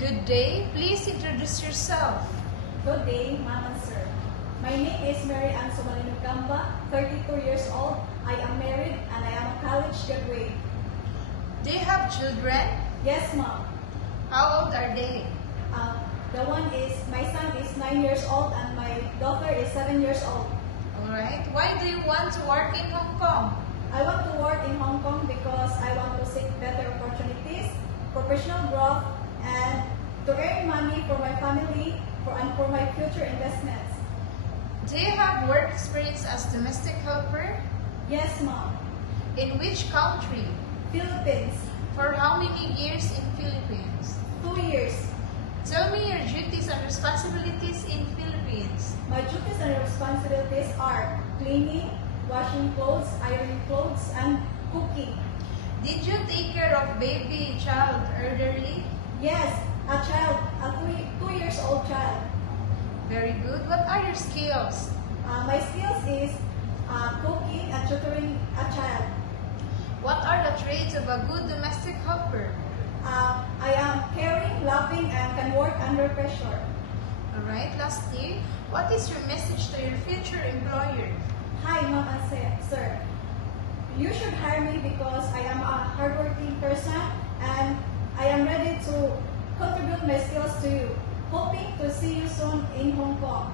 Good day. Please introduce yourself. Good day, ma'am and sir. My name is Mary Ann Somalino Gamba, 32 years old. I am married and I am a college graduate. Do you have children? Yes, ma'am. How old are they? My son is 9 years old and my daughter is 7 years old. Alright. Why do you want to work in Hong Kong? I want to work in Hong Kong because I want to seek better opportunities, professional growth, and to earn money for my family and for my future investments. Do you have work experience as domestic helper? Yes, ma'am. In which country? Philippines. For how many years in Philippines? 2 years. Tell me your duties and responsibilities in Philippines. My duties and responsibilities are cleaning, washing clothes, ironing clothes, and cooking. Did you take care of baby child elderly? Yes, a 2 years old child. Very good. What are your skills? My skills is cooking and tutoring a child. What are the traits of a good domestic helper? I am caring, loving, and can work under pressure. Alright, lastly, what is your message to your future employer? Hi, ma'am and sir. You should hire me because I am a hardworking person and I am ready to contribute my skills to you. Hoping to see you soon in Hong Kong.